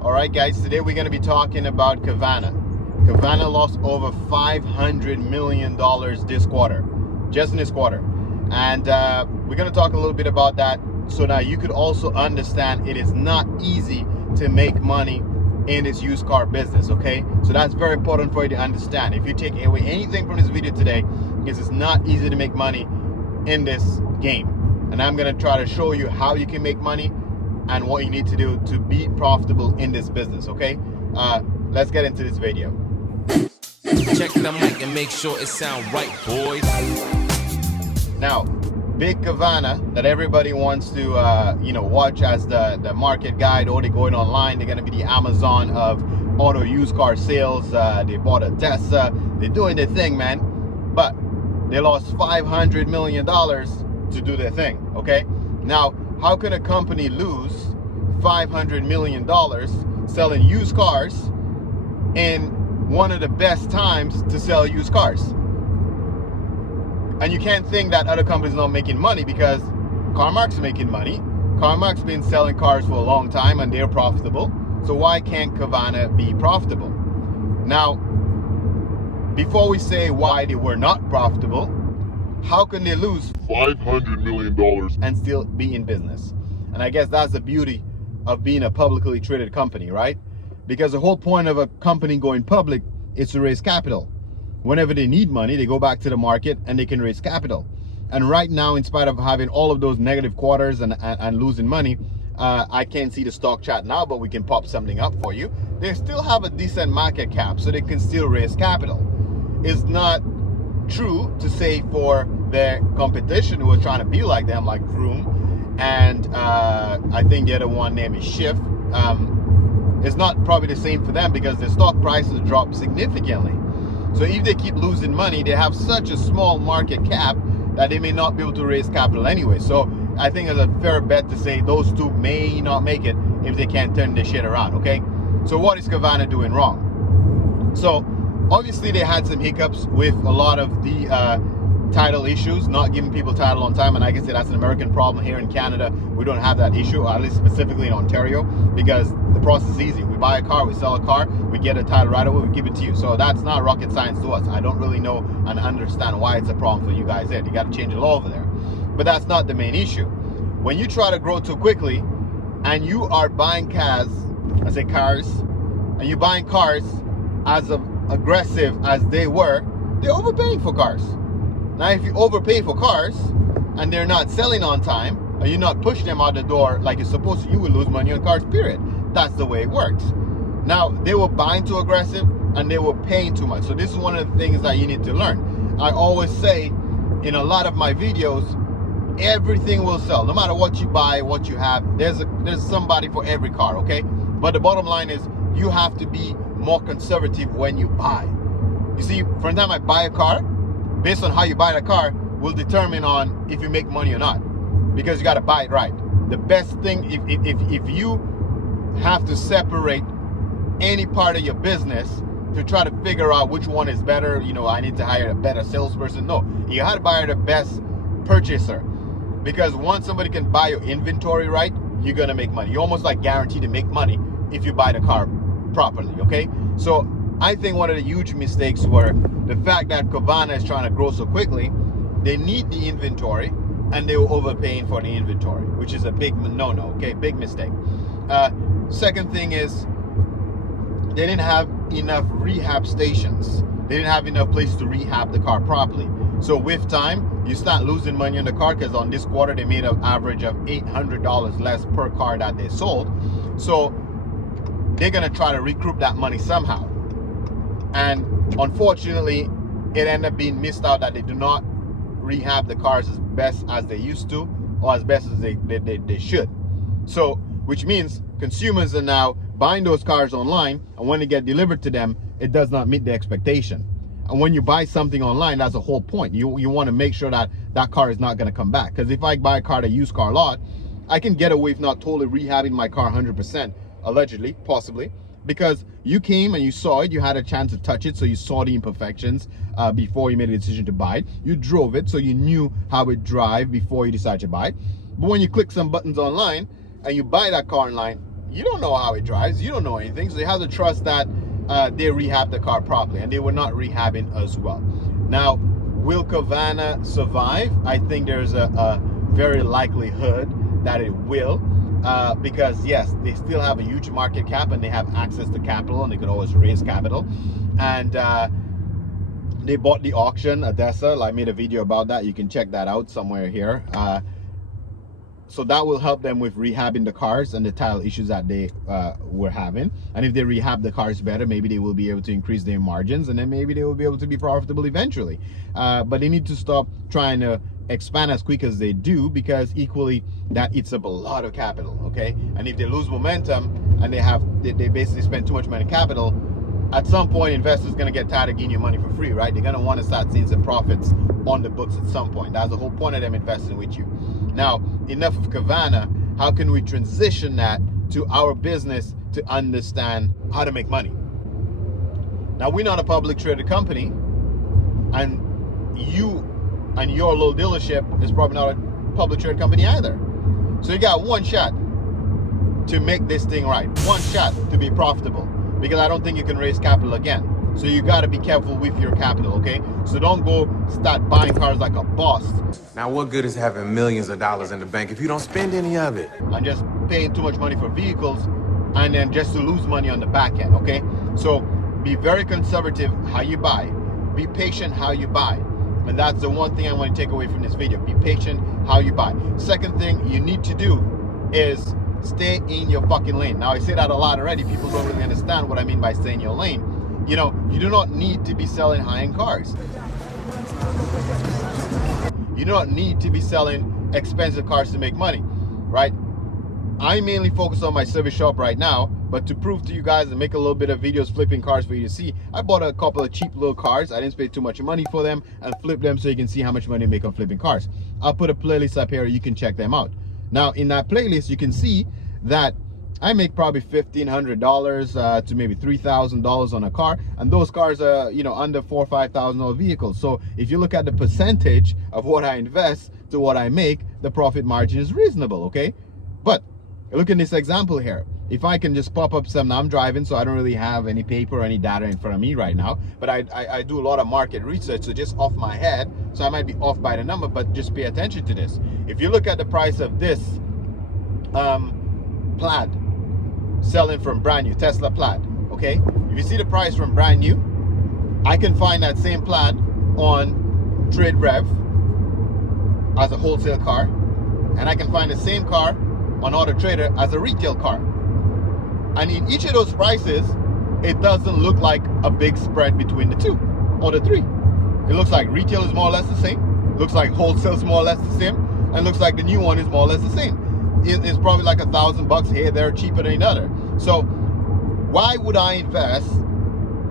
All right, guys, today we're going to be talking about Carvana. Carvana lost over $500 million this quarter, just in this quarter. And we're going to talk a little bit about that so now you could also understand it is not easy to make money in this used car business, okay? So that's very important for you to understand. If you take away anything from this video today, it's not easy to make money in this game. And I'm going to try to show you how you can make money and what you need to do to be profitable in this business, okay? Let's get into this video. Check the mic and make sure it sound right, boys. Now, big Carvana that everybody wants to watch as the market guide, or they're going online, they're going to be the Amazon of auto used car sales. They bought a Tesla, they're doing their thing, man. But they lost $500 million to do their thing, okay? Now, how can a company lose $500 million selling used cars in one of the best times to sell used cars? And you can't think that other companies are not making money, because Carvana's making money. Carvana's been selling cars for a long time and they're profitable. So why can't Carvana be profitable? Now, before we say why they were not profitable, how can they lose $500 million and still be in business? And I guess that's the beauty of being a publicly traded company, right? Because the whole point of a company going public is to raise capital. Whenever they need money, they go back to the market and they can raise capital. And right now, in spite of having all of those negative quarters and losing money, I can't see the stock chart now, but we can pop something up for you. They still have a decent market cap, so they can still raise capital. It's not true to say for their competition who are trying to be like them, like Vroom, and I think the other one name is Shift. It's not probably the same for them because their stock prices dropped significantly. So if they keep losing money, they have such a small market cap that they may not be able to raise capital anyway. So I think it's a fair bet to say those two may not make it if they can't turn their shit around, okay? So what is Carvana doing wrong? So obviously they had some hiccups with a lot of the title issues, not giving people title on time. And I guess that's an American problem. Here in Canada, we don't have that issue, or at least specifically in Ontario, because the process is easy. We buy a car, we sell a car, we get a title right away, we give it to you. So that's not rocket science to us. I don't really know and understand why it's a problem for you guys there. You got to change the law over there. But that's not the main issue. When you try to grow too quickly and you are buying cars, and you're buying cars as aggressive as they were, they're overpaying for cars. Now, if you overpay for cars and they're not selling on time, or you're not pushing them out the door like you're supposed to, you will lose money on cars, period. That's the way it works. Now, they were buying too aggressive and they were paying too much. So this is one of the things that you need to learn. I always say in a lot of my videos, everything will sell. No matter what you buy, what you have, there's somebody for every car, okay? But the bottom line is you have to be more conservative when you buy. You see, from the time I buy a car, based on how you buy the car will determine on if you make money or not, because you got to buy it right. The best thing, if you have to separate any part of your business to try to figure out which one is better, I need to hire a better salesperson. No, you have to buy the best purchaser, because once somebody can buy your inventory right, you're gonna make money. You're almost like guaranteed to make money if you buy the car properly, okay? So I think one of the huge mistakes were the fact that Carvana is trying to grow so quickly. They need the inventory and they were overpaying for the inventory, which is a big no-no, okay? Big mistake. Second thing is they didn't have enough rehab stations. They didn't have enough places to rehab the car properly. So with time, you start losing money on the car, because on this quarter, they made an average of $800 less per car that they sold. So they're gonna try to recoup that money somehow. And unfortunately, it ended up being missed out that they do not rehab the cars as best as they used to, or as best as they should. So, which means consumers are now buying those cars online, and when they get delivered to them, it does not meet the expectation. And when you buy something online, that's the whole point. You want to make sure that that car is not going to come back. Because if I buy a car at a used car lot, I can get away with not totally rehabbing my car 100%, allegedly, possibly, because you came and you saw it, you had a chance to touch it, so you saw the imperfections before you made a decision to buy it. You drove it, so you knew how it drive before you decided to buy it. But when you click some buttons online and you buy that car online, you don't know how it drives. You don't know anything. So you have to trust that they rehab the car properly, and they were not rehabbing as well. Now, will Carvana survive? I think there's a very likelihood that it will, because yes, they still have a huge market cap and they have access to capital, and they could always raise capital. And they bought the auction, Odessa. I made a video about that. You can check that out somewhere here. So that will help them with rehabbing the cars and the title issues that they were having. And if they rehab the cars better, maybe they will be able to increase their margins, and then maybe they will be able to be profitable eventually. But they need to stop trying to expand as quick as they do, because equally that eats up a lot of capital, okay? And if they lose momentum and they basically spend too much money in capital, at some point investors going to get tired of giving you money for free, right? They're going to want to start seeing some profits on the books at some point. That's the whole point of them investing with you. Now, enough of Carvana. How can we transition that to our business to understand how to make money? Now, we're not a public traded company, and you and your little dealership is probably not a public traded company either. So you got one shot to make this thing right, one shot to be profitable, because I don't think you can raise capital again. So you got to be careful with your capital, okay? So don't go start buying cars like a boss. Now, what good is having millions of dollars in the bank if you don't spend any of it? And just paying too much money for vehicles, and then just to lose money on the back end, okay? So be very conservative how you buy. Be patient how you buy. And that's the one thing I want to take away from this video. Be patient how you buy. Second thing you need to do is stay in your fucking lane. Now, I say that a lot already. People don't really understand what I mean by stay in your lane. You know, you do not need to be selling high-end cars. You do not need to be selling expensive cars to make money, right? I mainly focus on my service shop right now, but to prove to you guys and make a little bit of videos flipping cars for you to see, I bought a couple of cheap little cars. I didn't spend too much money for them, and flip them so you can see how much money I make on flipping cars. I'll put a playlist up here. You can check them out. Now, in that playlist, you can see that I make probably $1,500 to maybe $3,000 on a car, and those cars are, you know, under $4,000 or $5,000 vehicles. So if you look at the percentage of what I invest to what I make, the profit margin is reasonable, okay? But look at this example here. If I can just pop up some, now I'm driving, so I don't really have any paper or any data in front of me right now, but I do a lot of market research, so just off my head, so I might be off by the number, but just pay attention to this. If you look at the price of this Plaid, selling from brand new, Tesla Plaid, okay? If you see the price from brand new, I can find that same Plaid on Trade Rev as a wholesale car, and I can find the same car on Auto Trader as a retail car. And in each of those prices, it doesn't look like a big spread between the two or the three. It looks like retail is more or less the same, looks like wholesale is more or less the same, and looks like the new one is more or less the same. It's probably like $1,000 here, they're cheaper than another. So why would I invest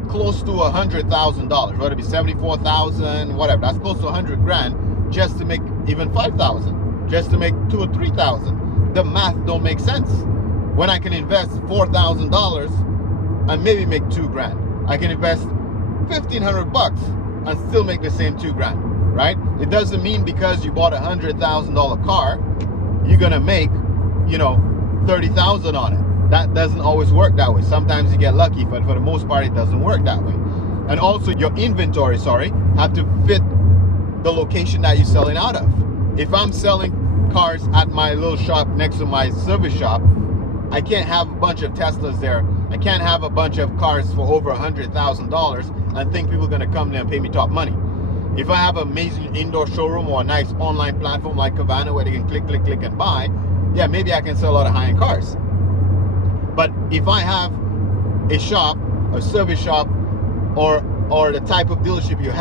close to $100,000, whether it be 74,000, whatever, that's close to 100 grand, just to make even 5,000, just to make 2 or 3,000? The math don't make sense. When I can invest $4,000 and maybe make 2 grand, I can invest $1,500 and still make the same 2 grand, right? It doesn't mean because you bought a $100,000 car, you're gonna make, you know, 30,000 on it. That doesn't always work that way. Sometimes you get lucky, but for the most part, it doesn't work that way. And also your inventory, have to fit the location that you're selling out of. If I'm selling cars at my little shop next to my service shop, I can't have a bunch of Teslas there. I can't have a bunch of cars for over $100,000 and think people are gonna come there and pay me top money. If I have an amazing indoor showroom or a nice online platform like Carvana where they can click and buy, yeah, maybe I can sell a lot of high-end cars. But if I have a shop, a service shop, or the type of dealership you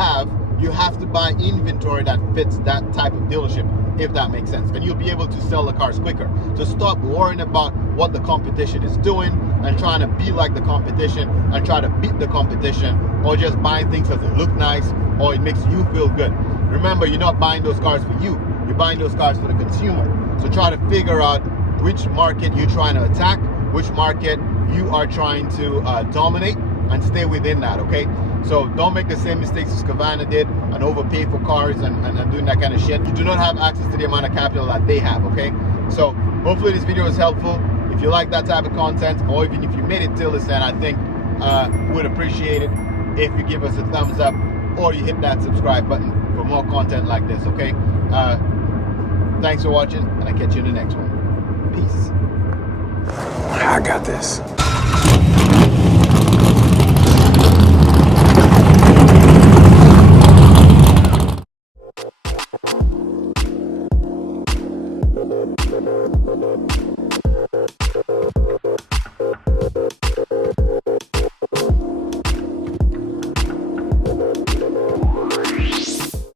have to buy inventory that fits that type of dealership, if that makes sense. And you'll be able to sell the cars quicker. So stop worrying about what the competition is doing and trying to be like the competition and try to beat the competition, or just buying things because it look nice or it makes you feel good. Remember, you're not buying those cars for you. You're buying those cars for the consumer. So try to figure out which market you're trying to attack, which market you are trying to dominate, and stay within that, okay? So don't make the same mistakes as Carvana did and overpay for cars and doing that kind of shit. You do not have access to the amount of capital that they have, okay? So hopefully this video is helpful. If you like that type of content, or even if you made it till this end, I think would appreciate it if you give us a thumbs up or you hit that subscribe button for more content like this, okay? Thanks for watching, and I'll catch you in the next one. Peace. I got this.